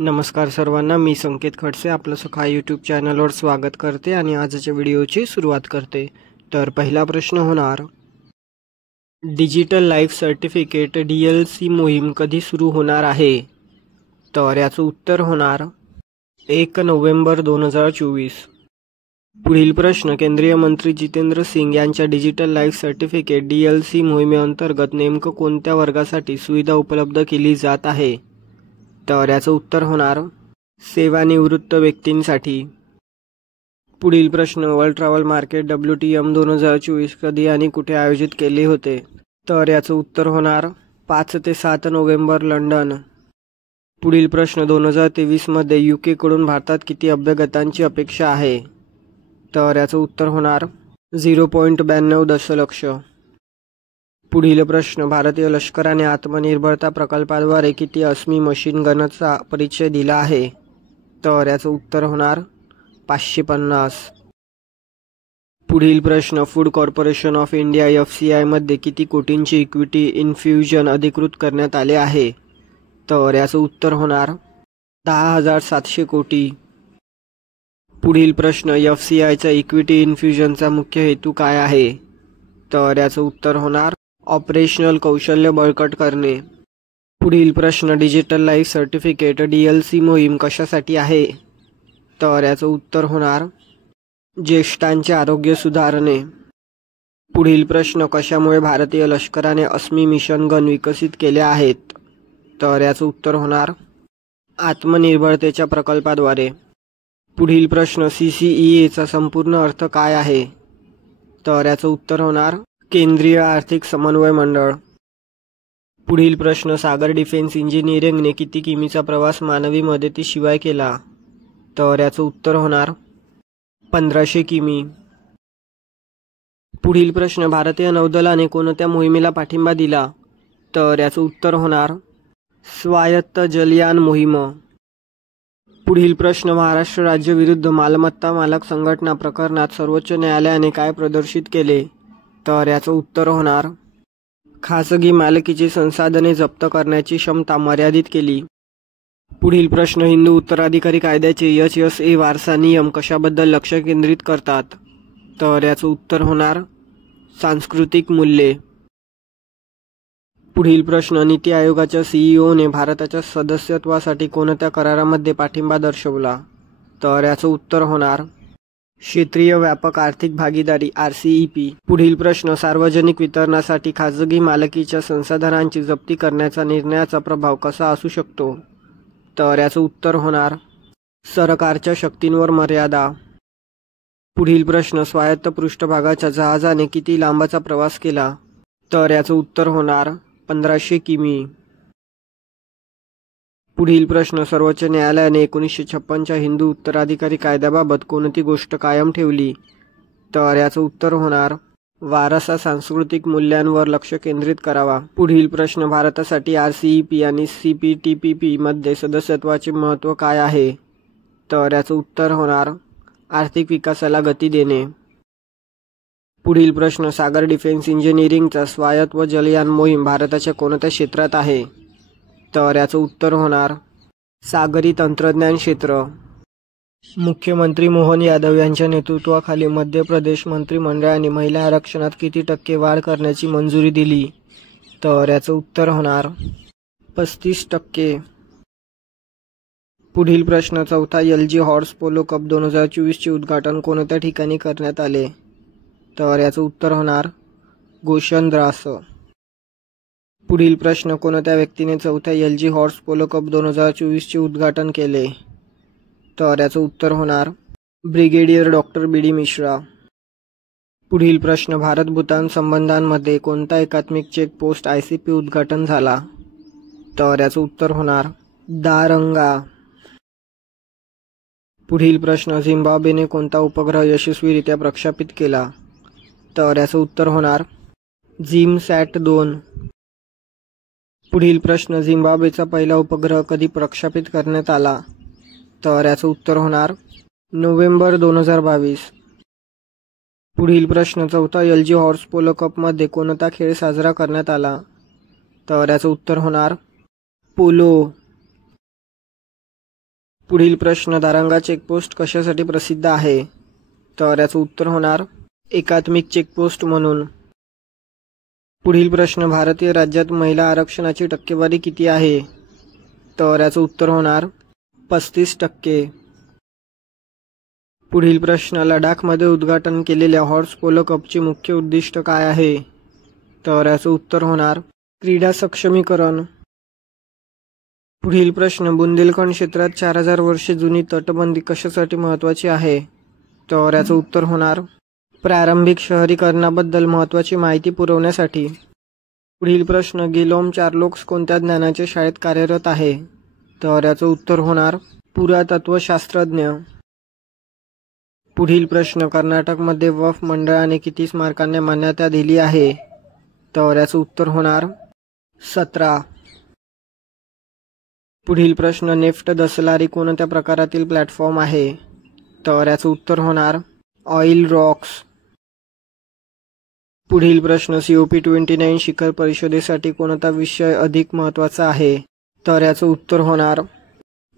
नमस्कार सर्वांना, मी संकेत खडसे आपलं सखा यूट्यूब चॅनलवर स्वागत करते आणि आजच्या व्हिडिओची सुरुवात करते। तर पहिला प्रश्न होणार, डिजिटल लाईफ सर्टिफिकेट DLC मोहीम कधी सुरू होणार आहे? तर याचं उत्तर होणार 1 नोव्हेंबर 2024। पुढील प्रश्न, केंद्रीय मंत्री जितेंद्र सिंग यांच्या डिजिटल लाईफ सर्टिफिकेट DLC मोहिमेअंतर्गत नेमकं कोणत्या वर्गासाठी सुविधा उपलब्ध केली जात आहे? तर याचं उत्तर होणार सेवानिवृत्त व्यक्तींसाठी। पुढील प्रश्न, वर्ल्ड ट्रॅव्हल मार्केट WTM 2024 कधी आणि कुठे आयोजित केले होते? तर याचं उत्तर होणार 5 ते 7 नोव्हेंबर, लंडन। पुढील प्रश्न, 2023 मध्ये UK कडून भारतात किती अभ्यागतांची अपेक्षा आहे? तर याचं उत्तर होणार 0.92 दशलक्ष। पुढील प्रश्न, भारतीय लष्कराने आत्मनिर्भरता प्रकल्पाद्वारे किती अस्मी मशीन गनचा परिचय दिला आहे? तर याचं उत्तर होणार 550। पुढील प्रश्न, food corporation of India FCI मध्ये किती कोटींची इक्विटी इन्फ्युजन अधिकृत करण्यात आले आहे? तर याचं उत्तर होणार 10,700 कोटी। पुढील प्रश्न, FCIचा इक्विटी इन्फ्युजनचा मुख्य हेतू काय आहे? तर याचं उत्तर होणार ऑपरेशनल कौशल्य बळकट करणे। पुढील प्रश्न, डिजिटल लाईफ सर्टिफिकेट DLC मोहीम कशासाठी आहे? तर याचं उत्तर होणार ज्येष्ठांचे आरोग्य सुधारणे। पुढील प्रश्न, कशामुळे भारतीय लष्कराने अस्मी मिशन गन विकसित केल्या आहेत? तर याचं उत्तर होणार आत्मनिर्भरतेच्या प्रकल्पाद्वारे। पुढील प्रश्न, CCEAचा संपूर्ण अर्थ काय आहे? तर याचं उत्तर होणार केंद्रीय आर्थिक समन्वय मंडळ। पुढील प्रश्न, सागर डिफेन्स इंजिनिअरिंगने किती किमीचा प्रवास मानवी मदतीशिवाय केला? तर याचं उत्तर होणार 1500 किमी। पुढील प्रश्न, भारतीय नौदलाने कोणत्या मोहिमेला पाठिंबा दिला? तर याचं उत्तर होणार स्वायत्त जलयान मोहीम। पुढील प्रश्न, महाराष्ट्र राज्य विरुद्ध मालमत्ता मालक संघटना प्रकरणात सर्वोच्च न्यायालयाने काय प्रदर्शित केले? तर याचं उत्तर होणार खासगी मालकीची संसाधने जप्त करण्याची क्षमता मर्यादित केली। पुढील प्रश्न, हिंदू उत्तराधिकारी कायद्याचे HSA वारसा नियम कशाबद्दल लक्ष केंद्रित करतात? तर याचं उत्तर होणार सांस्कृतिक मूल्ये। पुढील प्रश्न, नीती आयोगाच्या CEOने भारताच्या सदस्यत्वासाठी कोणत्या करारामध्ये पाठिंबा दर्शवला? तर याचं उत्तर होणार क्षेत्रीय व्यापक आर्थिक भागीदारी RCEP। पुढील प्रश्न, सार्वजनिक वितरणासाठी खाजगी मालकीच्या संसाधनांची जप्ती करण्याचा निर्णयाचा प्रभाव कसा असू शकतो? तर याचं उत्तर होणार सरकारच्या शक्तींवर मर्यादा। पुढील प्रश्न, स्वायत्त पृष्ठभागाच्या जहाजाने किती लांबचा प्रवास केला? तर याचं उत्तर होणार 1500 किमी। पुढील प्रश्न, सर्वोच्च न्यायालयाने 1956च्या हिंदू उत्तराधिकारी कायद्याबाबत कोणती गोष्ट कायम ठेवली? तर याचं उत्तर होणार वारसा सांस्कृतिक मूल्यांवर लक्ष केंद्रित करावा। पुढील प्रश्न, भारतासाठी RCEP आणि CPTPP मध्ये सदस्यत्वाचे महत्त्व काय आहे? तर याचं उत्तर होणार आर्थिक विकासाला गती देणे। पुढील प्रश्न, सागर डिफेन्स इंजिनिअरिंगचा स्वायत्त व जलयान मोहीम भारताच्या कोणत्या क्षेत्रात आहे? तर याचं उत्तर होणार सागरी तंत्रज्ञान क्षेत्र। मुख्यमंत्री मोहन यादव यांच्या नेतृत्वाखाली मध्य प्रदेश मंत्रिमंडळाने महिला आरक्षणात किती टक्के वाढ करण्याची मंजुरी दिली? तर याचं उत्तर होणार 35%। पुढील प्रश्न, चौथा LG हॉर्स पोलो कप 2024 चे उद्घाटन कोणत्या ठिकाणी करण्यात आले? तर याचं उत्तर होणार गोशनद्रास। पुढील प्रश्न, कोणत्या व्यक्तीने चौथ्या LG हॉर्स पोलो कप 2024 चे उद्घाटन केले? तर याचं उत्तर होणार ब्रिगेडियर डॉक्टर BD मिश्रा। पुढील प्रश्न, भारत भूतान संबंधांमध्ये कोणता एकात्मिक चेक पोस्ट ICP उद्घाटन झाला? तर याचं उत्तर होणार दारंगा। पुढील प्रश्न, झिम्बाब्वेने कोणता उपग्रह यशस्वीरित्या प्रक्षेपित केला? तर याचं उत्तर होणार ZIMSAT-2। पुढील प्रश्न, झिम्बाब्वेचा पहिला उपग्रह कधी प्रक्षेपित करण्यात आला? तर याचं उत्तर होणार नोव्हेंबर 2022। पुढील प्रश्न, चौथा LG हॉर्स पोलो कपमध्ये कोणता खेळ साजरा करण्यात आला? तर याचं उत्तर होणार पोलो। पुढील प्रश्न, दारंगा चेकपोस्ट कशासाठी प्रसिद्ध आहे? तर याचं उत्तर होणार एकात्मिक चेकपोस्ट म्हणून. पुढील प्रश्न, भारतीय राज्यात महिला आरक्षणाची टक्केवारी किती आहे? तर याचं उत्तर होणार 35%. पुढील प्रश्न, लडाखमध्ये उद्घाटन केलेल्या हॉर्स पोलो कपचे मुख्य उद्दिष्ट काय आहे? तर याचं उत्तर होणार क्रीडा सक्षमीकरण. पुढील प्रश्न, बुंदेलखंड क्षेत्रात 4000 वर्षे जुनी तटबंदी कशासाठी महत्त्वाची आहे? तर याचं उत्तर होणार प्रारंभिक शहरीकरणाबद्दल महत्त्वाची माहिती पुरवण्यासाठी. पुढील प्रश्न, गिलॉम चार्लोक्स कोणत्या ज्ञानाच्या शाळेत कार्यरत आहे? तर याचं उत्तर होणार पुरातत्वशास्त्रज्ञ. पुढील प्रश्न, कर्नाटकमध्ये वक्फ मंडळाने किती स्मारकांना मान्यता दिली आहे? तर याचं उत्तर होणार 17. पुढील प्रश्न, नेफ्ट दसलारी कोणत्या प्रकारातील प्लॅटफॉर्म आहे? तर याचं उत्तर होणार ऑइल रॉक्स. पुढील प्रश्न, COP29 शिखर परिषदेसाठी कोणता विषय अधिक महत्त्वाचा आहे? तर याचं उत्तर होणार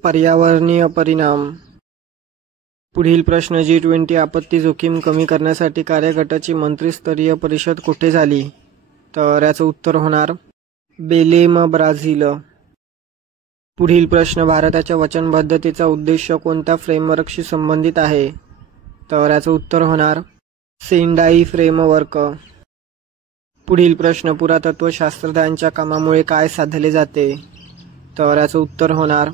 पर्यावरणीय परिणाम. पुढील प्रश्न, G20 आपत्ती जोखीम कमी करण्यासाठी कार्यगटाची मंत्रिस्तरीय परिषद कुठे झाली? तर याचं उत्तर होणार बेलेम, ब्राझील. पुढील प्रश्न, भारताच्या वचनबद्धतेचा उद्देश कोणत्या फ्रेमवर्कशी संबंधित आहे? तर याचं उत्तर होणार सेंडाई फ्रेमवर्क. पुढील प्रश्न, पुरातत्वशास्त्रज्ञांच्या कामामुळे काय साधले जाते? तर याचं उत्तर होणार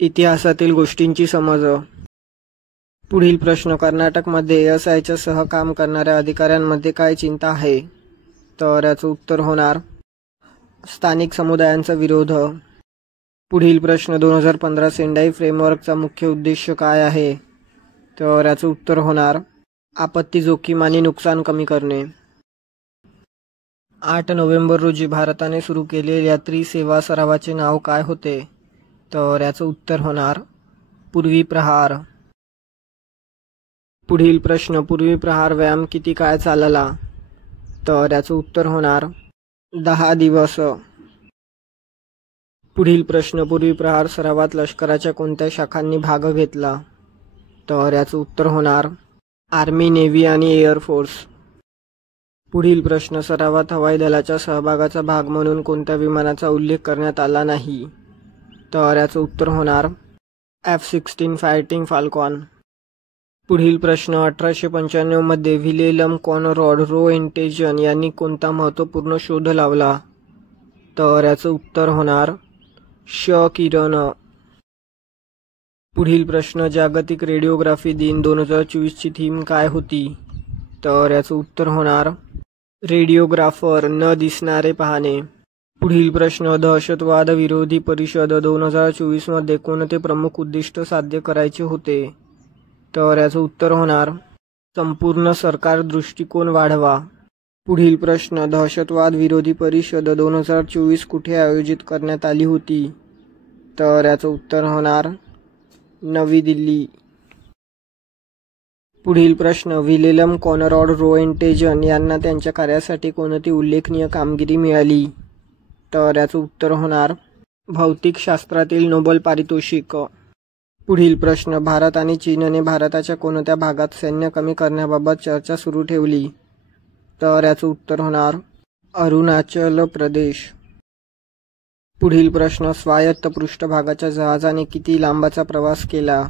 इतिहासातील गोष्टींची समज. पुढील प्रश्न, कर्नाटकमध्ये ASIच्या सह काम करणाऱ्या अधिकाऱ्यांमध्ये काय चिंता आहे? तर याचं उत्तर होणार स्थानिक समुदायांचा विरोध. पुढील प्रश्न, 2015 सेंडाई फ्रेमवर्कचा मुख्य उद्देश काय आहे? तर याचं उत्तर होणार आपत्ती जोखीम आणि नुकसान कमी करणे. 8 नोव्हेंबर रोजी भारताने सुरू केलेल्या त्रिसेवा सरावाचे नाव काय होते? तर याचं उत्तर होणार पूर्वी प्रहार. पुढील प्रश्न, पूर्वी प्रहार व्यायाम किती काळ चालला? तर याचं उत्तर होणार 10 दिवस. पुढील प्रश्न, पूर्वी प्रहार सरावात लष्कराच्या कोणत्या शाखांनी भाग घेतला? तर याचं उत्तर होणार आर्मी, नेव्ही आणि एअरफोर्स. पुढील प्रश्न, सरावात हवाई दलाच्या सहभागाचा भाग म्हणून कोणत्या विमानाचा उल्लेख करण्यात आला नाही? तर याचं उत्तर होणार F-16 फायटिंग फाल्कॉन. पुढील प्रश्न, 1895 मध्ये विलेम कॉनरॉड रोएंटेजन यांनी कोणता महत्त्वपूर्ण शोध लावला? तर याचं उत्तर होणार क्ष किरण. पुढील प्रश्न, जागतिक रेडिओग्राफी दिन 2024 ची थीम काय होती? तर याचं उत्तर होणार रेडिओग्राफर न दिसणारे पाहणे. पुढील प्रश्न, दहशतवाद विरोधी परिषद 2024 मध्ये कोणते प्रमुख उद्दिष्ट साध्य करायचे होते? तर याचं उत्तर होणार संपूर्ण सरकार दृष्टिकोन वाढवा. पुढील प्रश्न, दहशतवाद विरोधी परिषद 2024 कुठे आयोजित करण्यात आली होती? तर याचं उत्तर होणार नवी दिल्ली. पुढील प्रश्न, विलेम कॉनरॉड रोएंटेजन यांना त्यांच्या कार्यासाठी कोणती उल्लेखनीय कामगिरी मिळाली? तर याचं उत्तर होणार भौतिकशास्त्रातील नोबेल पारितोषिक. पुढील प्रश्न, भारत आणि चीनने भारताच्या कोणत्या भागात सैन्य कमी करण्याबाबत चर्चा सुरू ठेवली? तर याचं उत्तर होणार अरुणाचल प्रदेश. पुढील प्रश्न, स्वायत्त पृष्ठभागाच्या जहाजाने किती लांबाचा प्रवास केला?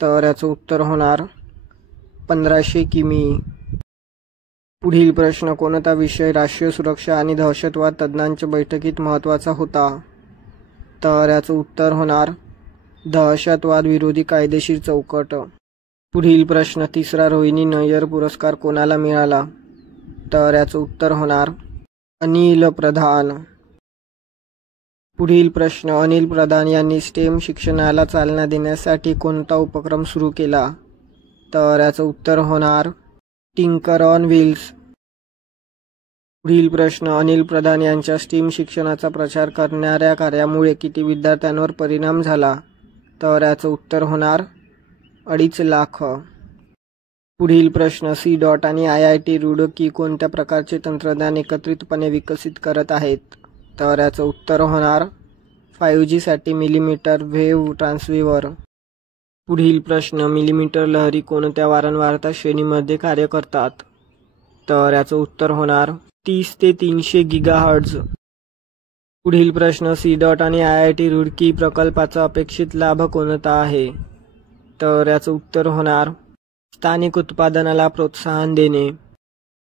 तर याचं उत्तर होणार 1500 किमी. पुढील प्रश्न, कोणता विषय राष्ट्रीय सुरक्षा आणि दहशतवाद तज्ज्ञांच्या बैठकीत महत्त्वाचा होता? तर याचं उत्तर होणार दहशतवाद विरोधी कायदेशीर चौकट. पुढील प्रश्न, तिसरा रोहिणी नय्यर पुरस्कार कोणाला मिळाला? तर याचं उत्तर होणार अनिल प्रधान. पुढील प्रश्न, अनिल प्रधान यांनी स्टेम शिक्षणाला चालना देण्यासाठी कोणता उपक्रम सुरू केला? तर याचं उत्तर होणार टिंकर ऑन व्हील्स. पुढील प्रश्न, अनिल प्रधान यांच्या स्टेम शिक्षणाचा प्रचार करणाऱ्या कार्यामुळे किती विद्यार्थ्यांवर परिणाम झाला? तर याचं उत्तर होणार 2.5 लाख. पुढील प्रश्न, C. आणि IIT रुड़की कोणत्या प्रकारचे तंत्रज्ञान एकत्रितपणे विकसित करत आहेत? तर याचं उत्तर होणार 5G साठी मिलीमीटर वेव्ह ट्रान्ससीव्हर. पुढील प्रश्न, मिलीमीटर लहरी कोणत्या वारंवारता श्रेणीमध्ये कार्य करतात? तर याचं उत्तर होणार 30 ते 300 गिगाहर्ट्झ. पुढील प्रश्न, सी.डॉट आणि IIT रुड़की प्रकल्पाचा अपेक्षित लाभ कोणता आहे? तर याचं उत्तर होणार स्थानिक उत्पादनाला प्रोत्साहन देणे.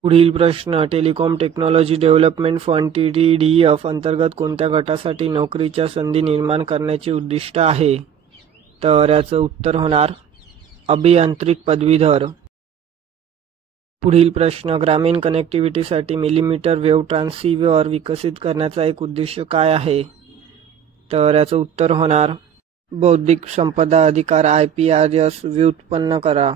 पुढील प्रश्न, telecom technology development fund TTDF अंतर्गत कोणत्या गटासाठी नोकरीच्या संधी निर्माण करण्याचे उद्दिष्ट आहे? तर याचं उत्तर होणार अभियांत्रिक पदवीधर. पुढील प्रश्न, ग्रामीण कनेक्टिव्हिटीसाठी मिलीमीटर वेव्ह ट्रान्सीव्हर विकसित करण्याचा एक उद्दिष्ट काय आहे? तर याचं उत्तर होणार बौद्धिक संपदा अधिकार IPRS व्युत्पन्न करा.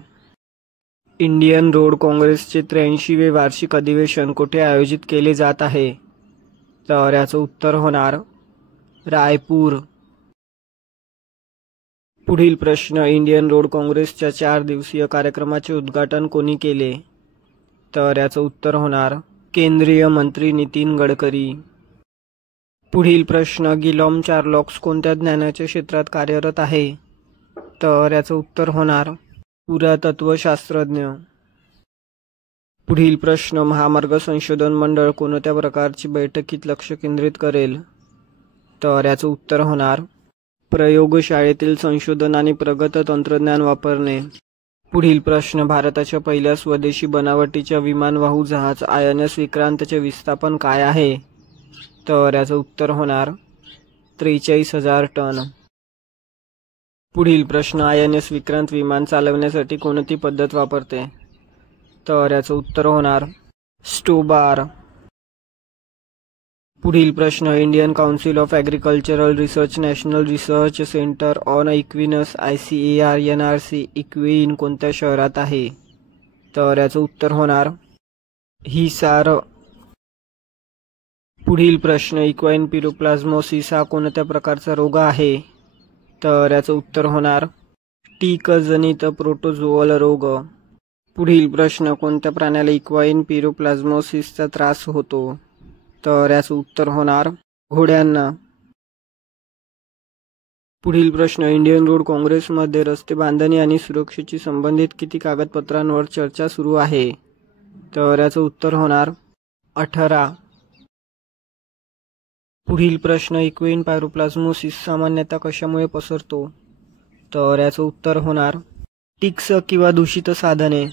इंडियन रोड काँग्रेसचे 83वे वार्षिक अधिवेशन कुठे आयोजित केले जात आहे? तर याचं उत्तर होणार रायपूर. पुढील प्रश्न, इंडियन रोड काँग्रेसच्या 4 दिवसीय कार्यक्रमाचे उद्घाटन कोणी केले? तर याचं उत्तर होणार केंद्रीय मंत्री नितीन गडकरी. पुढील प्रश्न, गिलॉम चार्लॉक्स कोणत्या ज्ञानाच्या क्षेत्रात कार्यरत आहे? तर याचं उत्तर होणार पुरातत्वशास्त्रज्ञ. पुढील प्रश्न, महामार्ग संशोधन मंडळ कोणत्या प्रकारची बैठकीत लक्ष केंद्रित करेल? तर याचं उत्तर होणार प्रयोगशाळेतील संशोधन आणि प्रगत तंत्रज्ञान वापरणे. पुढील प्रश्न, भारताच्या पहिल्या स्वदेशी बनावटीच्या विमानवाहू जहाज INS विक्रांतचे विस्थापन काय आहे? तर याचं उत्तर होणार 43,000 टन. पुढील प्रश्न, INS विक्रांत विमान चालवण्यासाठी कोणती पद्धत वापरते? तर याचं उत्तर होणार स्टोबार. पुढील प्रश्न, Indian Council of Agricultural Research National Research Centre on equines ICAR NRC equine कोणत्या शहरात आहे? तर याचं उत्तर होणार हिसार. पुढील प्रश्न, इक्वाइन पिरोप्लाझ्मोसिस हा कोणत्या प्रकारचा रोग आहे? तर याचं उत्तर होणार टीकजनित प्रोटोझोअल रोग. पुढील प्रश्न, कोणत्या प्राण्याला इक्वाइन पिरोप्लाझ्मोसिसचा त्रास होतो? तर याचं उत्तर होणार घोड्यांना. पुढील प्रश्न, इंडियन रोड काँग्रेसमध्ये रस्ते बांधणी आणि सुरक्षेशी संबंधित किती कागदपत्रांवर चर्चा सुरू आहे? तर याचं उत्तर होणार 18. पुढील प्रश्न, इक्वेइन पायरोप्लाझ्मोसिस सामान्यतः कशामुळे पसरतो? तर याचं उत्तर होणार टिक्स किंवा दूषित साधने.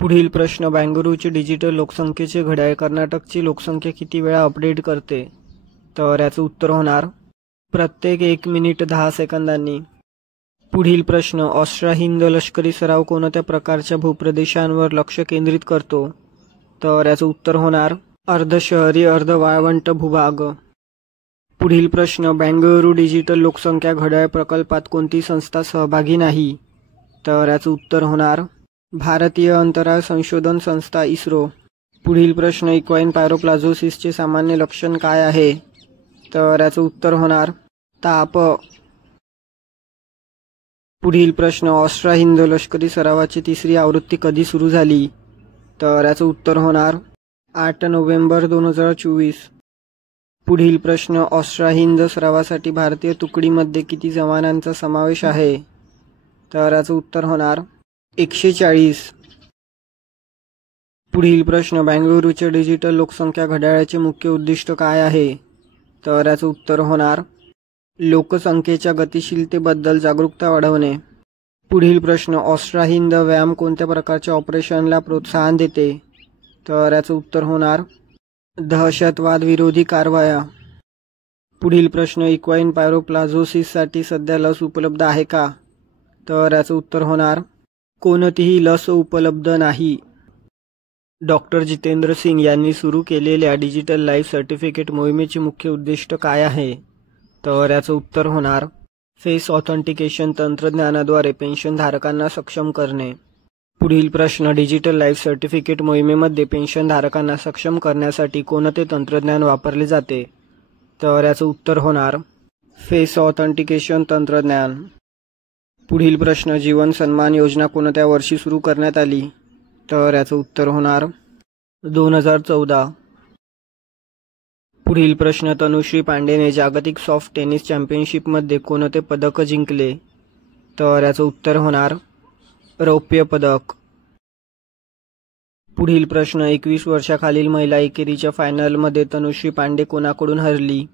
पुढील प्रश्न, बेंगळुरूचे डिजिटल लोकसंख्येचे घड्याळ कर्नाटकची लोकसंख्या किती वेळा अपडेट करते? तर याचं उत्तर होणार प्रत्येक 1 मिनिट 10 सेकंदांनी. पुढील प्रश्न, ऑस्ट्रा हिंद लष्करी सराव कोणत्या प्रकारच्या भूप्रदेशांवर लक्ष केंद्रित करतो? तर याचं उत्तर होणार अर्धशहरी अर्धवाळवंट भूभाग. पुढील प्रश्न, बेंगळुरू डिजिटल लोकसंख्या घड्याळ प्रकल्पात कोणती संस्था सहभागी नाही? तर याचं उत्तर होणार भारतीय अंतराळ संशोधन संस्था इस्रो. पुढील प्रश्न, इक्वाइन पायरोप्लाझोसिसचे सामान्य लक्षण काय आहे? तर याचं उत्तर होणार ताप. पुढील प्रश्न, ऑस्ट्रा हिंद लष्करी सरावाची 3री आवृत्ती कधी सुरू झाली? तर याचं उत्तर होणार 8 नोव्हेंबर 2024. पुढील प्रश्न, ऑस्ट्रा हिंद सरावासाठी भारतीय तुकडीमध्ये किती जवानांचा समावेश आहे? तर याचं उत्तर होणार 140. पुढील प्रश्न, बेंगळुरूचे डिजिटल लोकसंख्या घड्याळाचे मुख्य उद्दिष्ट काय आहे? तर याचं उत्तर होणार लोकसंख्येच्या गतिशीलतेबद्दल जागरूकता वाढवणे. पुढील प्रश्न, ऑस्ट्रा हिंद व्यायाम कोणत्या प्रकारच्या ऑपरेशनला प्रोत्साहन देते? तर याचं उत्तर होणार दहशतवाद विरोधी कारवाया. पुढील प्रश्न, इक्वाइन पायरोप्लाझोसिससाठी सध्या लस उपलब्ध आहे का? तर याचं उत्तर होणार कोणतीही लस उपलब्ध नाही. डॉक्टर जितेंद्र सिंग यांनी सुरू केलेल्या डिजिटल लाईफ सर्टिफिकेट मोहिमेचे मुख्य उद्दिष्ट काय आहे? तर याचं उत्तर होणार फेस ऑथेंटिकेशन तंत्रज्ञानाद्वारे पेन्शनधारकांना सक्षम करणे. पुढील प्रश्न, डिजिटल लाईफ सर्टिफिकेट मोहिमेमध्ये पेन्शनधारकांना सक्षम करण्यासाठी कोणते तंत्रज्ञान वापरले जाते? तर याचं उत्तर होणार फेस ऑथेंटिकेशन तंत्रज्ञान. पुढील प्रश्न, जीवन सन्मान योजना कोणत्या वर्षी सुरू करण्यात आली? तर याचं उत्तर होणार 2014. पुढील प्रश्न, तनुश्री पांडेने जागतिक सॉफ्ट टेनिस चॅम्पियनशिपमध्ये कोणते पदक जिंकले? तर याचं उत्तर होणार रौप्य पदक. पुढील प्रश्न, 21 वर्षाखालील महिला एकेरीच्या फायनलमध्ये तनुश्री पांडे कोणाकडून हरली?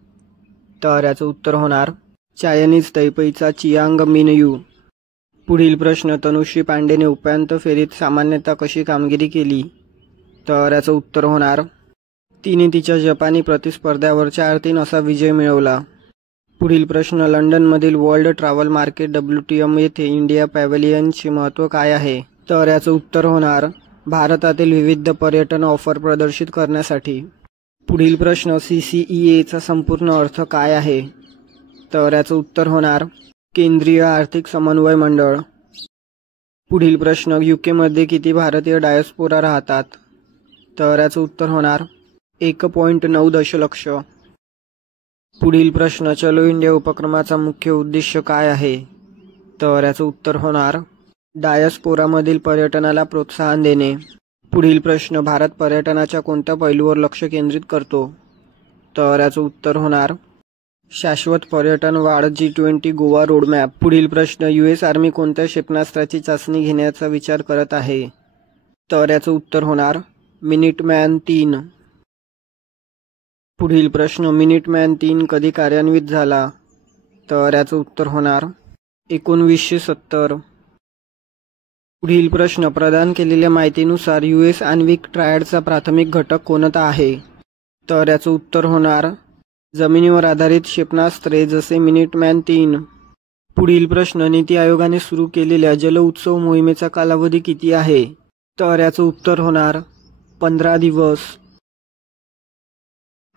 तर याचं उत्तर होणार चायनीज तैपेईचा चियांग मिनयू. पुढील प्रश्न, तनुश्री पांडेने उपांत्य फेरीत सामान्यतः कशी कामगिरी केली? तर याचं उत्तर होणार तिने तिच्या जपानी प्रतिस्पर्ध्यावर 4-3 असा विजय मिळवला. पुढील प्रश्न, लंडनमधील वर्ल्ड ट्रॅव्हल मार्केट WTM येथे इंडिया पॅव्हेलियनचे महत्त्व काय आहे? तर याचं उत्तर होणार भारतातील विविध पर्यटन ऑफर प्रदर्शित करण्यासाठी. पुढील प्रश्न, CCEAचा संपूर्ण अर्थ काय आहे? तर याचं उत्तर होणार केंद्रीय आर्थिक समन्वय मंडळ. पुढील प्रश्न, UK किती भारतीय डायस्पोरा राहतात? तर याचं उत्तर होणार 1.9 दशलक्ष. पुढील प्रश्न, चलो इंडिया उपक्रमाचा मुख्य उद्देश काय आहे? तर याचं उत्तर होणार डायस्पोरामधील पर्यटनाला प्रोत्साहन देणे. पुढील प्रश्न, भारत पर्यटनाच्या कोणत्या पैलूवर लक्ष केंद्रित करतो? तर याचं उत्तर होणार शाश्वत पर्यटन वाढ G20 गोवा रोडमॅप. पुढील प्रश्न, US आर्मी कोणत्या क्षेपणास्त्राची चाचणी घेण्याचा विचार करत आहे? तर याचं उत्तर होणार मिनिटमॅन 3. पुढील प्रश्न, मिनिटमॅन 3 कधी कार्यान्वित झाला? तर याचं उत्तर होणार 1970. पुढील प्रश्न, प्रदान केलेल्या माहितीनुसार US आण्विक ट्रायडचा प्राथमिक घटक कोणता आहे? तर याचं उत्तर होणार जमिनीवर आधारित क्षेपणास्त्रे जसे मिनिटमॅन 3. पुढील प्रश्न, नीती आयोगाने सुरू केलेल्या जल उत्सव मोहिमेचा कालावधी किती आहे? तर याचं उत्तर होणार 15 दिवस.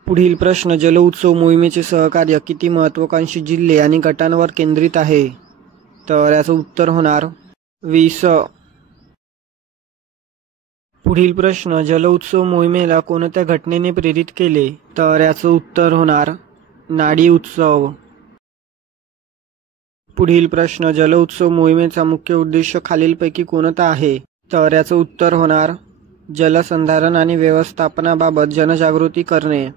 पुढील प्रश्न, जल उत्सव मोहिमेचे सहकार्य किती महत्त्वाकांक्षी जिल्हे आणि गटांवर केंद्रित आहे? तर याचं उत्तर होणार 20. पुढील प्रश्न, जल उत्सव मोहिमेला कोणत्या घटनेने प्रेरित केले? तर याचं उत्तर होणार नाडी उत्सव. पुढील प्रश्न, जल उत्सव मोहिमेचा मुख्य उद्देश खालीलपैकी कोणता आहे? तर याचं उत्तर होणार जलसंधारण आणि व्यवस्थापनाबाबत जनजागृती करणे.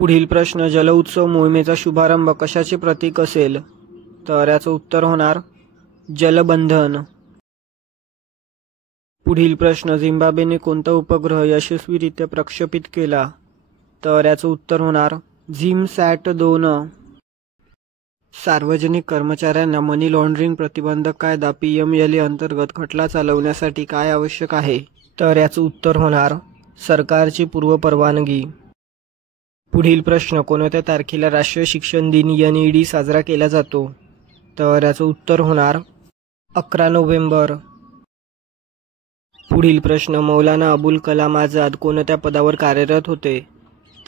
पुढील प्रश्न, जल उत्सव मोहिमेचा शुभारंभ कशाचे प्रतीक असेल? तर याचं उत्तर होणार जलबंधन. पुढील प्रश्न, झिम्बाब्वेने कोणता उपग्रह यशस्वीरित्या प्रक्षेपित केला? तर याचं उत्तर होणार झिमसॅट-2. सार्वजनिक कर्मचाऱ्यांना मनी लॉन्ड्रिंग प्रतिबंधक कायदा PMLA अंतर्गत खटला चालवण्यासाठी काय आवश्यक आहे? तर याचं उत्तर होणार सरकारची पूर्वपरवानगी. पुढील प्रश्न, कोणत्या तारखेला राष्ट्रीय शिक्षण दिन NED साजरा केला जातो? तर याचं उत्तर होणार 11 नोव्हेंबर. पुढील प्रश्न, मौलाना अबुल कलाम आझाद कोणत्या पदावर कार्यरत होते?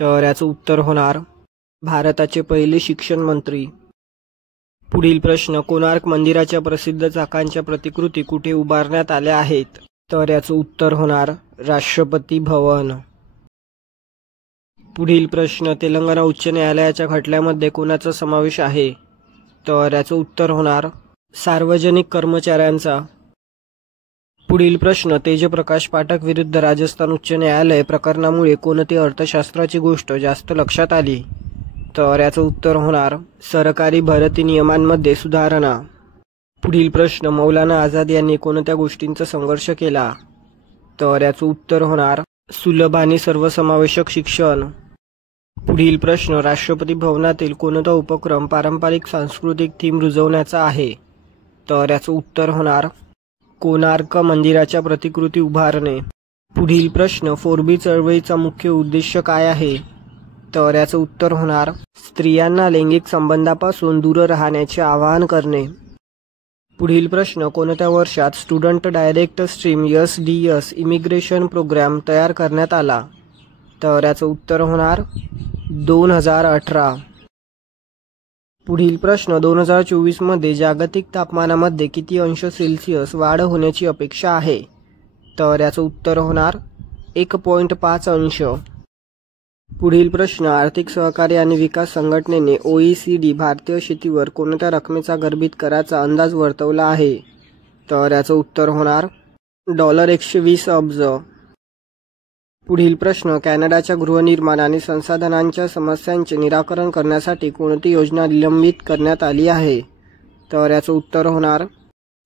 तर याचं उत्तर होणार भारताचे पहिले शिक्षण मंत्री. पुढील प्रश्न, कोणार्क मंदिराच्या प्रसिद्ध चाकांच्या प्रतिकृती कुठे उभारण्यात आल्या आहेत? तर याचं उत्तर होणार राष्ट्रपती भवन. पुढील प्रश्न, तेलंगणा उच्च न्यायालयाच्या खटल्यामध्ये कोणाचा समावेश आहे? तर याचं उत्तर होणार सार्वजनिक कर्मचाऱ्यांचा. पुढील प्रश्न, तेजप्रकाश पाठक विरुद्ध राजस्थान उच्च न्यायालय प्रकरणामुळे कोणती अर्थशास्त्राची गोष्ट जास्त लक्षात आली? तर याचं उत्तर होणार सरकारी भरती नियमांमध्ये सुधारणा. पुढील प्रश्न, मौलाना आझाद यांनी कोणत्या गोष्टींचा संघर्ष केला? तर याचं उत्तर होणार सुलभ आणि सर्वसमावेशक शिक्षण. पुढील प्रश्न, राष्ट्रपती भवनातील कोणता उपक्रम पारंपरिक सांस्कृतिक थीम रुजवण्याचा आहे? तर याचं उत्तर होणार कोणार्क मंदिराच्या प्रतिकृती उभारणे. पुढील प्रश्न, 4B चळवळीचा मुख्य उद्देश काय आहे? तर याचं उत्तर होणार स्त्रियांना लैंगिक संबंधापासून दूर राहण्याचे आवाहन करणे. पुढील प्रश्न, कोणत्या वर्षात student direct stream SDS immigration program तयार करण्यात आला? तर याचं उत्तर होणार 2018. पुढील प्रश्न, 2024 मध्ये जागतिक तापमानामध्ये किती अंश सेल्सिअस वाढ होण्याची अपेक्षा आहे? तर याचं उत्तर होणार 1.5 अंश. पुढील प्रश्न, आर्थिक सहकार्य आणि विकास संघटनेने OECD भारतीय शेतीवर कोणत्या रकमेचा गर्भित कराचा अंदाज वर्तवला आहे? तर याचं उत्तर होणार $120 अब्ज. पुढील प्रश्न, कॅनडाच्या गृहनिर्माण आणि संसाधनांच्या समस्यांचे निराकरण करण्यासाठी कोणती योजना निलंबित करण्यात आली आहे? तर याचं उत्तर होणार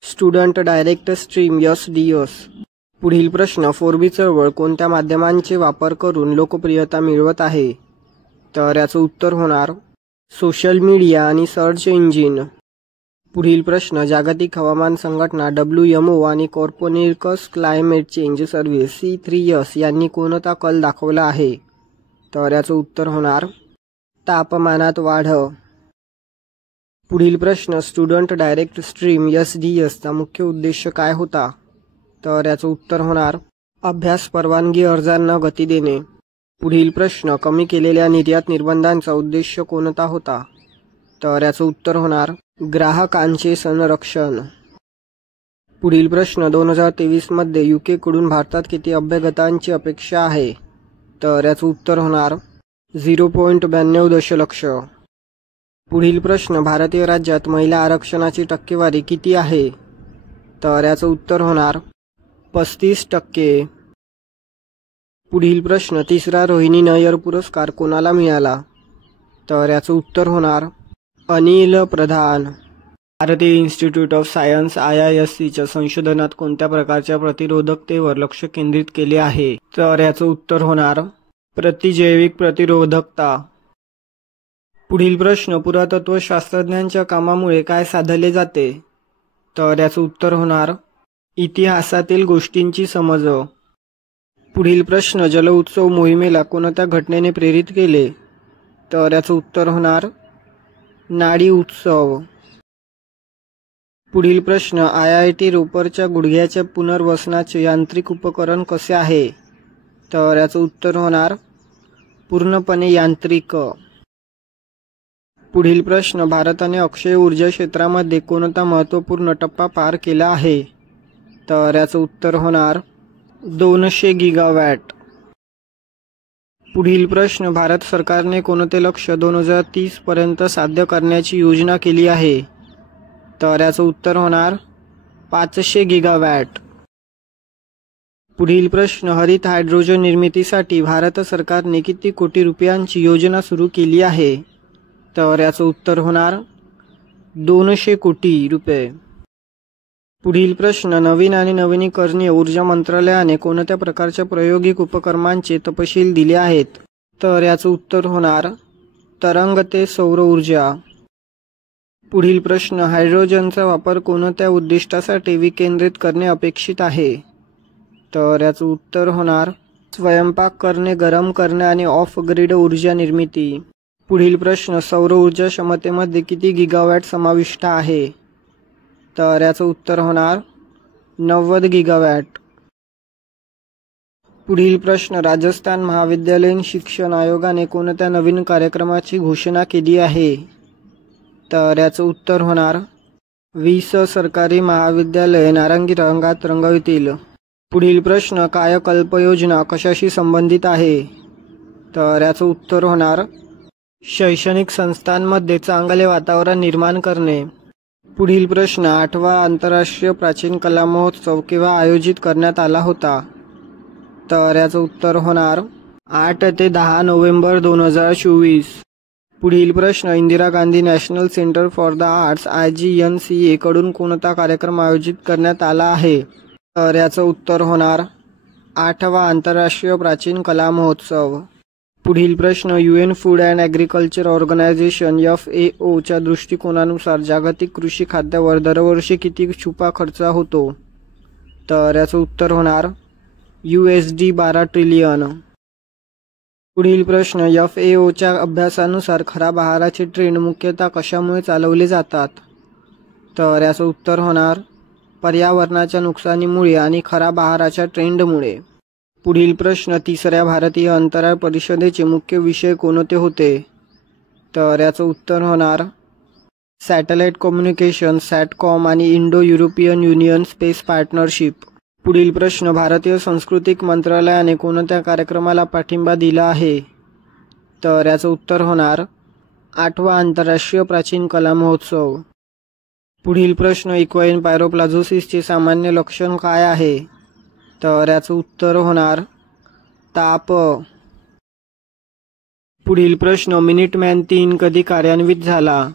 स्टुडंट डायरेक्ट स्ट्रीम SDS. पुढील प्रश्न, 4B चळवळ कोणत्या माध्यमांचे वापर करून लोकप्रियता मिळवत आहे? तर याचं उत्तर होणार सोशल मीडिया आणि सर्च इंजिन. पुढील प्रश्न, जागतिक हवामान संघटना WMO आणि कॉर्पोनिकस क्लायमेट चेंज सर्व्हिस C3S यांनी कोणता कल दाखवला आहे? तर याचं उत्तर होणार तापमानात वाढ. पुढील प्रश्न, स्टुडंट डायरेक्ट स्ट्रीम SDS चा मुख्य उद्देश काय होता? तर याचं उत्तर होणार अभ्यास परवानगी अर्जांना गती देणे. पुढील प्रश्न, कमी केलेल्या निर्यात निर्बंधांचा उद्देश कोणता होता? तर याचं उत्तर होणार ग्राहकांचे संरक्षण. पुढील प्रश्न, 2023 मध्ये UK कडून भारतात किती अभ्यागतांची अपेक्षा आहे? तर याचं उत्तर होणार 0.92 दशलक्ष. पुढील प्रश्न, भारतीय राज्यात महिला आरक्षणाची टक्केवारी किती आहे? तर याचं उत्तर होणार 35%. पुढील प्रश्न, तिसरा रोहिणी नय्यर पुरस्कार कोणाला मिळाला? तर याचं उत्तर होणार अनिल प्रधान. भारतीय इन्स्टिट्यूट ऑफ सायन्स IISCच्या संशोधनात कोणत्या प्रकारच्या प्रतिरोधकतेवर लक्ष केंद्रित केले आहे? तर याचं उत्तर होणार प्रतिजैविक प्रतिरोधकता. पुढील प्रश्न, पुरातत्व शास्त्रज्ञांच्या कामामुळे काय साधले जाते? तर याचं उत्तर होणार इतिहासातील गोष्टींची समज. पुढील प्रश्न, जल उत्सव मोहिमेला कोणत्या घटनेने प्रेरित केले? तर याचं उत्तर होणार नाडी उत्सव. पुढील प्रश्न, IIT रोपरच्या गुडघ्याच्या पुनर्वसनाचे यांत्रिक उपकरण कसे आहे? तर याचं उत्तर होणार पूर्णपणे यांत्रिक. पुढील प्रश्न, भारताने अक्षय ऊर्जा क्षेत्रामध्ये कोणता महत्त्वपूर्ण टप्पा पार केला आहे? तर याचं उत्तर होणार 200 गिगावॅट. पुढील प्रश्न, भारत सरकारने कोणते लक्ष्य 2030 पर्यंत साध्य करण्याची योजना केली आहे? तर याचं उत्तर होणार 500 गिगावॅट. पुढील प्रश्न, हरित हायड्रोजन निर्मितीसाठी भारत सरकारने किती कोटी रुपयांची योजना सुरू केली आहे? तर याचं उत्तर होणार 200 कोटी रुपये. पुढील प्रश्न, नवीन आणि नवीनीकरणीय ऊर्जा मंत्रालयाने कोणत्या प्रकारच्या प्रायोगिक उपक्रमांचे तपशील दिले आहेत? तर याचं उत्तर होणार तरंगते सौर ऊर्जा. पुढील प्रश्न, हायड्रोजनचा वापर कोणत्या उद्दिष्टासाठी विकेंद्रित करणे अपेक्षित आहे? तर याचं उत्तर होणार स्वयंपाक करणे, गरम करणे आणि ऑफ ग्रिड ऊर्जा निर्मिती. पुढील प्रश्न, सौर ऊर्जा क्षमतेमध्ये किती गिगावॅट समाविष्ट आहे? तर याचं उत्तर होणार 90 गिगावॅट. पुढील प्रश्न, राजस्थान महाविद्यालयीन शिक्षण आयोगाने कोणत्या नवीन कार्यक्रमाची घोषणा केली आहे? तर याचं उत्तर होणार 20 सरकारी महाविद्यालये नारंगी रंगात रंगवतील. पुढील प्रश्न, कायकल्प योजना कशाशी संबंधित आहे? तर याचं उत्तर होणार शैक्षणिक संस्थांमध्ये चांगले वातावरण निर्माण करणे. पुढील प्रश्न, 8वा आंतरराष्ट्रीय प्राचीन कला महोत्सव केव्हा आयोजित करण्यात आला होता? तर याचं उत्तर होणार 8 ते 10 नोव्हेंबर 2024. पुढील प्रश्न, Indira Gandhi national centre for the arts IGNCA कडून कोणता कार्यक्रम आयोजित करण्यात आला आहे? तर याचं उत्तर होणार 8वा आंतरराष्ट्रीय प्राचीन कला महोत्सव. पुढील प्रश्न, UN food and agriculture organisation FAO च्या दृष्टिकोनानुसार जागतिक कृषी खाद्यावर दरवर्षी किती छुपा खर्च होतो? तर याचं उत्तर होणार USD 12 ट्रिलियन. पुढील प्रश्न, FAO च्या अभ्यासानुसार खराब आहाराचे ट्रेंड मुख्यतः कशामुळे चालवले जातात? तर याचं उत्तर होणार पर्यावरणाच्या नुकसानीमुळे आणि खराब आहाराच्या ट्रेंडमुळे. पुढील प्रश्न, तिसऱ्या भारतीय अंतराळ परिषदेचे मुख्य विषय कोणते होते? तर याचं उत्तर होणार सॅटेलाइट कम्युनिकेशन सॅटकॉम आणि Indo European union space partnership. पुढील प्रश्न, भारतीय सांस्कृतिक मंत्रालयाने कोणत्या कार्यक्रमाला पाठिंबा दिला आहे? तर याचं उत्तर होणार 8वा आंतरराष्ट्रीय प्राचीन कला महोत्सव. पुढील प्रश्न, इक्वाइन पायरोप्लाझोसिसचे सामान्य लक्षण काय आहे? तर याचं उत्तर होणार ताप. पुढील प्रश्न, मिनिटमॅन 3 कधी कार्यान्वित झाला?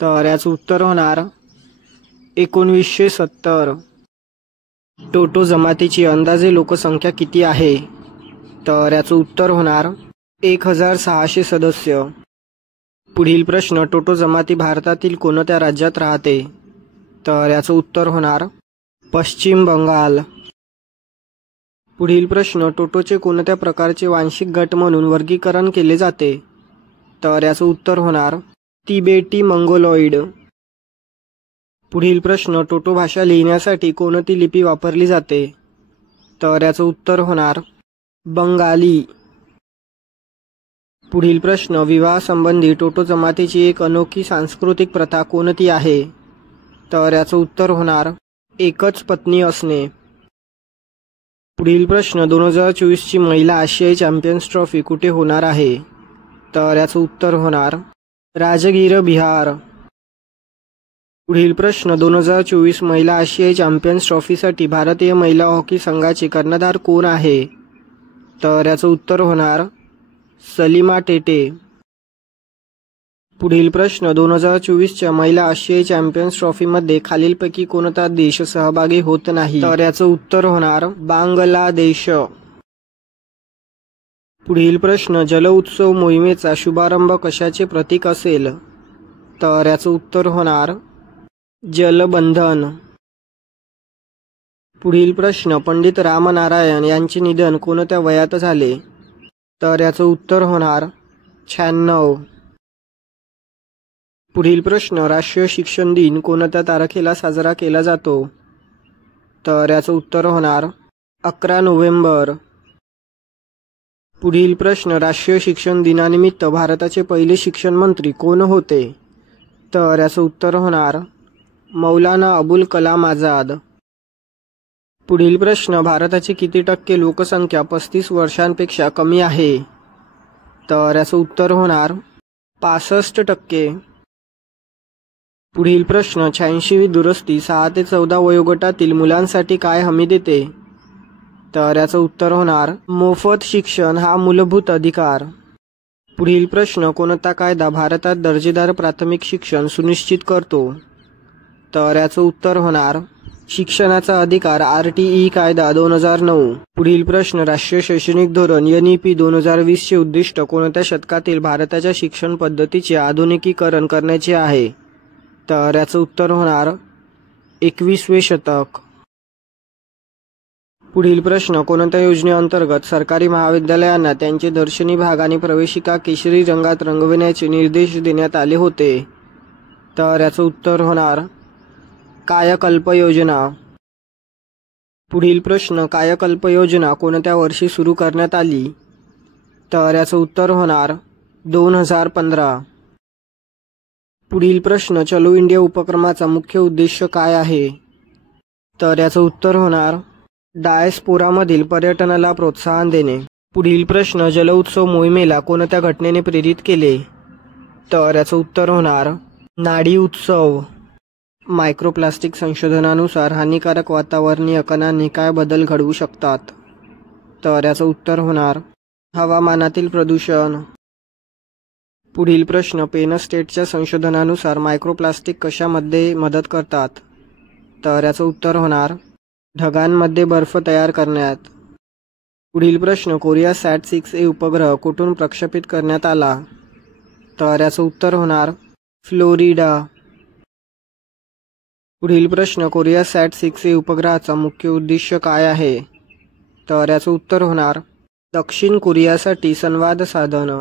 तर याचं उत्तर होणार 1970. टोटो जमातीची अंदाजे लोकसंख्या किती आहे? तर याचं उत्तर होणार 1600 सदस्य. पुढील प्रश्न, टोटो जमाती भारतातील कोणत्या राज्यात राहते? तर याचं उत्तर होणार पश्चिम बंगाल. पुढील प्रश्न, टोटोचे कोणत्या प्रकारचे वांशिक गट म्हणून वर्गीकरण केले जाते? तर याचं उत्तर होणार तिबेटी मंगोलॉइड. पुढील प्रश्न, टोटो भाषा लिहिण्यासाठी कोणती लिपी वापरली जाते? तर याचं उत्तर होणार बंगाली. पुढील प्रश्न, विवाहासंबंधी टोटो जमातीची एक अनोखी सांस्कृतिक प्रथा कोणती आहे? तर याचं उत्तर होणार एकच पत्नी असणे. पुढील प्रश्न, 2024ची महिला आशियाई चॅम्पियन्स ट्रॉफी कुठे होणार आहे? तर याचं उत्तर होणार राजगीर, बिहार. पुढील प्रश्न, 2024 महिला आशियाई चॅम्पियन्स ट्रॉफीसाठी भारतीय महिला हॉकी संघाचे कर्णधार कोण आहे? तर याचं उत्तर होणार सलीमा टेटे. पुढील प्रश्न, 2024च्या महिला आशियाई चॅम्पियन्स ट्रॉफीमध्ये खालीलपैकी कोणता देश सहभागी होत नाही? तर याचं उत्तर होणार बांगलादेश. पुढील प्रश्न, जल उत्सव मोहिमेचा शुभारंभ कशाचे प्रतीक असेल? तर याचं उत्तर होणार जलबंधन. पुढील प्रश्न, पंडित रामनारायण यांचे निधन कोणत्या वयात झाले? तर याचं उत्तर होणार 96. पुढील प्रश्न, राष्ट्रीय शिक्षण दिन कोणत्या तारखेला साजरा केला जातो? तर याचं उत्तर होणार 11 नोव्हेंबर. पुढील प्रश्न, राष्ट्रीय शिक्षण दिनानिमित्त भारताचे पहिले शिक्षण मंत्री कोण होते? तर याचं उत्तर होणार मौलाना अबुल कलाम आझाद. पुढील प्रश्न, भारताची किती टक्के लोकसंख्या 35 वर्षांपेक्षा कमी आहे? तर याचं उत्तर होणार 65%. पुढील प्रश्न, 86वी दुरुस्ती 6 ते 14 वयोगटातील मुलांसाठी काय हमी देते? तर याचं उत्तर होणार मोफत शिक्षण हा मूलभूत अधिकार. पुढील प्रश्न, कोणता कायदा भारतात दर्जेदार प्राथमिक शिक्षण सुनिश्चित करतो? तर याचं उत्तर होणार शिक्षणाचा अधिकार RTE कायदा 2009. पुढील प्रश्न, राष्ट्रीय शैक्षणिक धोरण NEP 2020 चे उद्दिष्ट कोणत्या शतकातील भारताच्या शिक्षण पद्धतीचे आधुनिकीकरण करण्याचे आहे? तर याचं उत्तर होणार 21वे शतक. पुढील प्रश्न, कोणत्या योजनेअंतर्गत सरकारी महाविद्यालयांना त्यांचे दर्शनी भाग आणि प्रवेशिका केशरी रंगात रंगविण्याचे निर्देश देण्यात आले होते? तर याचं उत्तर होणार कायाकल्प योजना. पुढील प्रश्न, कायाकल्प योजना कोणत्या वर्षी सुरू करण्यात आली? तर याचं उत्तर होणार 2015. पुढील प्रश्न, चलो इंडिया उपक्रमाचा मुख्य उद्देश काय आहे? तर याचं उत्तर होणार डायस्पोरामधील पर्यटनाला प्रोत्साहन देणे. पुढील प्रश्न, जल उत्सव मोहिमेला कोणत्या घटनेने प्रेरित केले? तर याचं उत्तर होणार नाडी उत्सव. मायक्रोप्लास्टिक संशोधनानुसार हानिकारक वातावरणीय कणांनी काय बदल घडवू शकतात? तर याचं उत्तर होणार हवामानातील प्रदूषण. पुढील प्रश्न, पेन स्टेटच्या संशोधनानुसार मायक्रोप्लास्टिक कशामध्ये मदत करतात? तर याचं उत्तर होणार ढगांमध्ये बर्फ तयार करण्यात. पुढील प्रश्न, कोरिया सॅट-6A उपग्रह कुठून प्रक्षेपित करण्यात आला? तर याचं उत्तर होणार फ्लोरिडा. पुढील प्रश्न, कोरिया सॅट-6A उपग्रहाचा मुख्य उद्देश काय आहे? तर याचं उत्तर होणार दक्षिण कोरियासाठी संवाद साधन.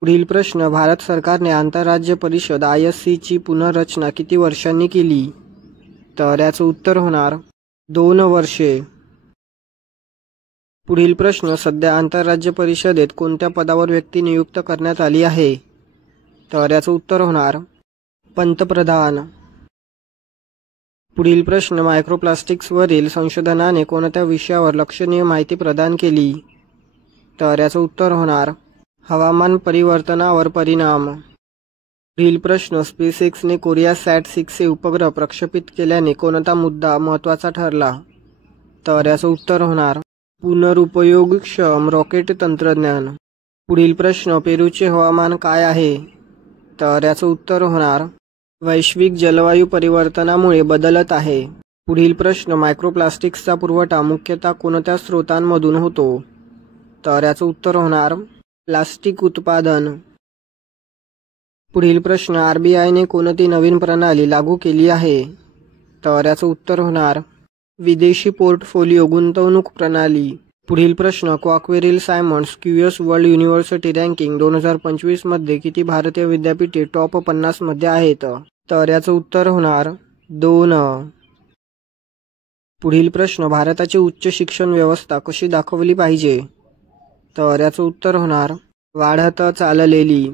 पुढील प्रश्न, भारत सरकारने आंतरराज्य परिषद ISC ची पुनर्रचना किती वर्षांनी केली? तर याचं उत्तर होणार 2 वर्षे. पुढील प्रश्न, सध्या आंतरराज्य परिषदेत कोणत्या पदावर व्यक्ती नियुक्त करण्यात आली आहे? तर याचं उत्तर होणार पंतप्रधान. पुढील प्रश्न, मायक्रोप्लास्टिक्सवरील संशोधनाने कोणत्या विषयावर लक्षणीय माहिती प्रदान केली? तर याचं उत्तर होणार हवामान परिवर्तनावर परिणाम. पुढील प्रश्न, स्पेसएक्सने कोरिया सॅट-6A उपग्रह प्रक्षेपित केल्याने कोणता मुद्दा महत्त्वाचा ठरला? तर याचं उत्तर होणार पुनरुपयोगक्षम रॉकेट तंत्रज्ञान. पुढील प्रश्न, पेरूचे हवामान काय आहे? तर याचं उत्तर होणार वैश्विक जलवायू परिवर्तनामुळे बदलत आहे। पुढील प्रश्न, मायक्रोप्लास्टिक्सचा पुरवठा मुख्यतः कोणत्या स्रोतांमधून होतो? तर याचं उत्तर होणार प्लास्टिक उत्पादन। पुढील प्रश्न, RBIने कोणती नवीन प्रणाली लागू केली आहे? तर याचं उत्तर होणार विदेशी पोर्टफोलिओ गुंतवणूक प्रणाली। पुढील प्रश्न, Quacquarelli Symonds QS World University ranking 2025 मध्ये किती भारतीय विद्यापीठे टॉप 50 मध्ये आहेत? तर याचं उत्तर होणार 2। पुढील प्रश्न, भारताची उच्च शिक्षण व्यवस्था कशी दाखवली पाहिजे? तर याचं उत्तर होणार वाढत चाललेली।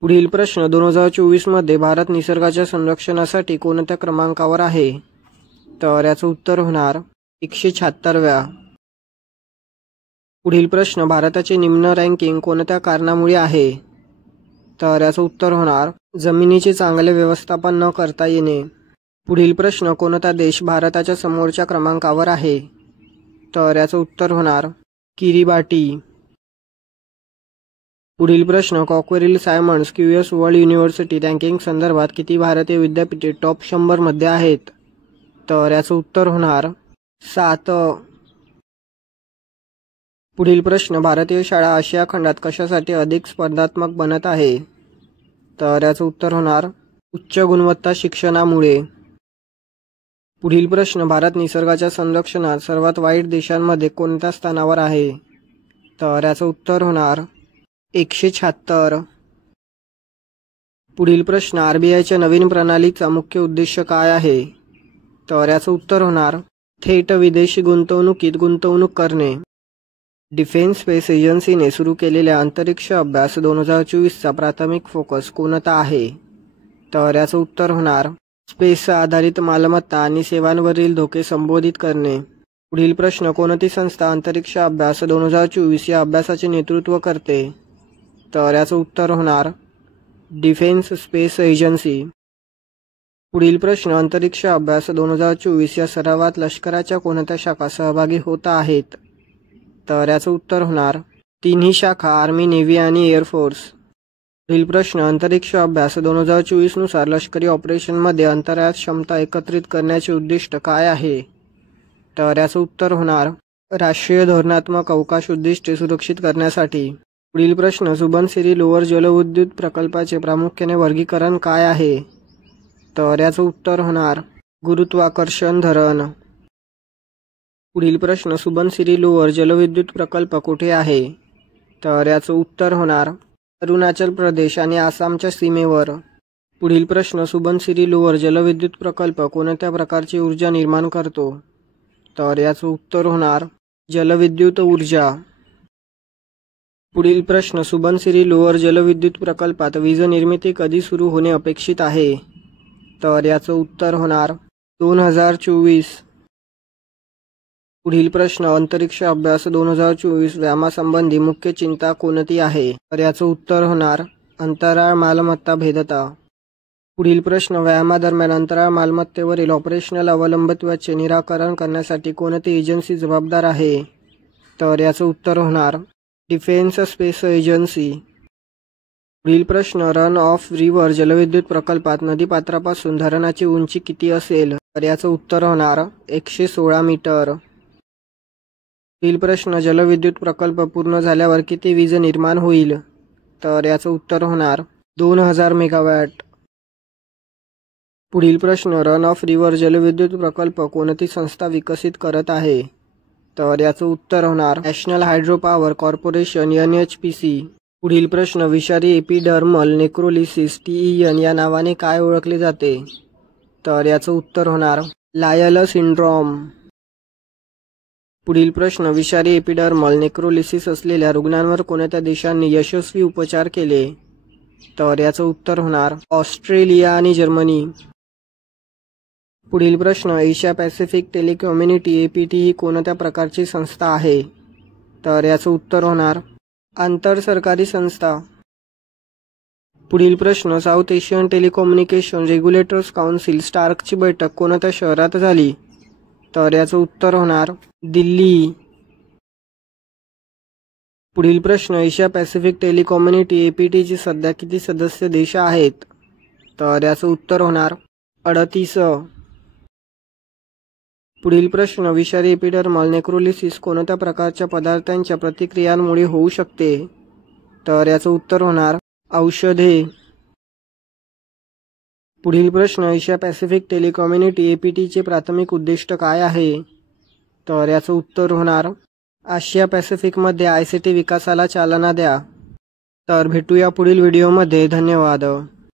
पुढील प्रश्न, 2024 मध्ये भारत निसर्गाच्या संरक्षणासाठी कोणत्या क्रमांकावर आहे? तर याचं उत्तर होणार 176व्या। पुढील प्रश्न, भारताचे निम्न रँकिंग कोणत्या कारणामुळे आहे? तर याचं उत्तर होणार जमिनीचे चांगले व्यवस्थापन न करता येणे। पुढील प्रश्न, कोणता देश भारताच्या समोरच्या क्रमांकावर आहे? तर याचं उत्तर होणार किरिबाटी। पुढील प्रश्न, Quacquarelli Symonds QS World University ranking संदर्भात किती भारतीय विद्यापीठे टॉप 100 मध्ये आहेत? तर याचं उत्तर होणार 7। पुढील प्रश्न, भारतीय शाळा आशिया खंडात कशासाठी अधिक स्पर्धात्मक बनत आहे? तर याचं उत्तर होणार उच्च गुणवत्ता शिक्षणामुळे। पुढील प्रश्न, भारत निसर्गाच्या संरक्षणात सर्वात वाईट देशांमध्ये कोणत्या स्थानावर आहे? तर याचं उत्तर होणार 176। पुढील प्रश्न, RBIच्या नवीन प्रणालीचा मुख्य उद्देश काय आहे? तर याचं उत्तर होणार थेट विदेशी गुंतवणुकीत गुंतवणूक करणे। डिफेन्स स्पेस एजन्सीने सुरू केलेल्या अंतरिक्ष अभ्यास 2024चा प्राथमिक फोकस कोणता आहे? तर याचं उत्तर होणार स्पेस आधारित मालमत्ता आणि सेवांवरील धोके संबोधित करणे। पुढील प्रश्न, कोणती संस्था अंतरिक्ष अभ्यास 2024 या अभ्यासाचे नेतृत्व करते? तर याचं उत्तर होणार डिफेन्स स्पेस एजन्सी। पुढील प्रश्न, अंतरिक्ष अभ्यास 2024 या सरावात लष्कराच्या कोणत्या शाखा सहभागी होत आहेत? तर याचं उत्तर होणार तिन्ही शाखा, आर्मी, नेव्ही आणि एअरफोर्स। पुढील प्रश्न, अंतरिक्ष अभ्यास 2024 नुसार लष्करी ऑपरेशनमध्ये अंतराळात क्षमता एकत्रित करण्याचे उद्दिष्ट काय आहे? तर याचं उत्तर होणार राष्ट्रीय धोरणात्मक अवकाश उद्दिष्टे सुरक्षित करण्यासाठी। पुढील प्रश्न, सुबनसिरी लोअर जलविद्युत प्रकल्पाचे प्रामुख्याने वर्गीकरण काय आहे? तर याचं उत्तर होणार गुरुत्वाकर्षण धरण। पुढील प्रश्न, सुबनसिरी लोअर जलविद्युत प्रकल्प कुठे आहे? तर याचं उत्तर होणार अरुणाचल प्रदेश आणि आसामच्या सीमेवर। पुढील प्रश्न, सुबनसिरी लोअर जलविद्युत प्रकल्प कोणत्या प्रकारची ऊर्जा निर्माण करतो? तर याचं उत्तर होणार जलविद्युत ऊर्जा। पुढील प्रश्न, सुबनसिरी लोअर जलविद्युत प्रकल्पात वीज निर्मिती कधी सुरू होणे अपेक्षित आहे? तर याचं उत्तर होणार 2024। पुढील प्रश्न, अंतरिक्ष अभ्यास 2024 व्यामासंबंधी मुख्य चिंता कोणती आहे? तर याचं उत्तर होणार अंतराळ मालमत्ता भेदता। पुढील प्रश्न, व्यायामादरम्यान अंतराळ मालमत्तेवरील ऑपरेशनल अवलंबित्वाचे निराकरण करण्यासाठी कोणती एजन्सी जबाबदार आहे? तर याचं उत्तर होणार डिफेन्स स्पेस एजन्सी। पुढील प्रश्न, रन ऑफ रिव्हर जलविद्युत प्रकल्पात नदीपात्रापासून धरणाची उंची किती असेल? तर याचं उत्तर होणार 116 मीटर। पुढील प्रश्न, जलविद्युत प्रकल्प पूर्ण झाल्यावर किती वीज निर्माण होईल? तर याचं उत्तर होणार 2000 मेगावॅट। पुढील प्रश्न, रन ऑफ रिव्हर जलविद्युत प्रकल्प कोणती संस्था विकसित करत आहे? तर याचं उत्तर होणार national hydro power corporation NHPC। पुढील प्रश्न, विषारी एपिडर्मल नेक्रोलिसिस TEN या नावाने काय ओळखले जाते? तर याचं उत्तर होणार लायल सिंड्रोम। पुढील प्रश्न, विषारी एपिडर्मल नेक्रोलिसिस असलेल्या रुग्णांवर कोणत्या देशांनी यशस्वी उपचार केले? तर याचं उत्तर होणार ऑस्ट्रेलिया आणि जर्मनी। पुढील प्रश्न, एशिया पॅसिफिक टेलिकम्युनिटी APT ही कोणत्या प्रकारची संस्था आहे? तर याचं उत्तर होणार आंतरसरकारी संस्था। पुढील प्रश्न, South Asian Telecommunication Regulators Council स्टार्कची बैठक कोणत्या शहरात झाली? तर याचं उत्तर होणार दिल्ली। पुढील प्रश्न, एशिया पॅसिफिक टेलिकम्युनिटी APT ची सध्या किती सदस्य देश आहेत? तर याचं उत्तर होणार 38. पुढील प्रश्न, विषारी एपिडर्मल नेक्रोलिसिस कोणत्या प्रकारच्या पदार्थांच्या प्रतिक्रियांमुळे होऊ शकते? तर याचं उत्तर होणार औषधे. पुढील प्रश्न, एशिया पॅसिफिक टेलिकम्युनिटी APTचे प्राथमिक उद्दिष्ट काय आहे? तर याचं उत्तर होणार आशिया पॅसिफिकमध्ये ICT विकासाला चालना द्या. तर भेटूया पुढील व्हिडिओमध्ये. धन्यवाद.